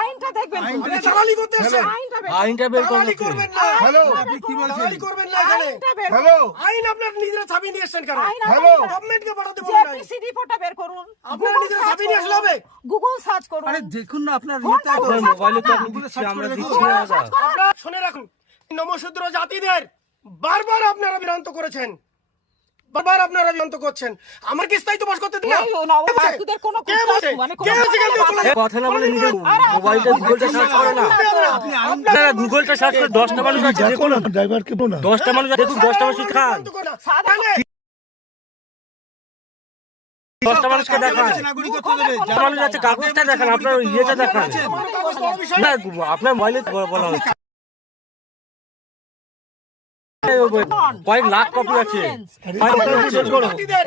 আইনটা দেখবেন, দালালি করতে এসেছেন। আইনটা বের দালালি করবেন না। হ্যালো, আপনি কি বলছেন? দালালি করবেন না এখানে। হ্যালো, আইন আপনার নিজেরা ছাপিয়ে নিয়ে এসেছেন কেন? হ্যালো। গভর্নমেন্টকে পাঠাতে বলেন নাই। জেপিসি রিপোর্টটা বের করুন, আপনারা নিজেরা ছাপিয়ে নিয়ে আসলে হবে? গুগল সার্চ করুন। আরে দেখুন না আপনার মোবাইলে তো আপনি দিচ্ছি, আমরা দিচ্ছি না দাদা। আপনারা শুনে রাখুন, নমশূদ্র জাতিদের বারবার আপনারা বিভ্রান্ত করেছেন, বারবার আপনারা বিভ্রান্ত করছেন। আমার কি স্থায়িত্ব বাস করতে দিন না? এই নবজাতকদের কোনো কে বলছে? মানে কে বলছে কেন তুই বলে? কথা না বলে নিজে মোবাইলটা গুগলটা সার্চ করে না। আপনারা গুগলটা সার্চ করে 10টা মানুষ আছে দেখুন, ড্রাইভারকে বলো না। 10টা মানুষ দেখুন, 10টা মানুষ খান, সাধারণ 10টা মানুষকে দেখান, মানুষ আছে কাগজটা দেখান, আপনার ইয়েটা দেখান না, আপনার মোবাইলে বলা হচ্ছে কয়েক লাখ কপি আছে, জাতিদের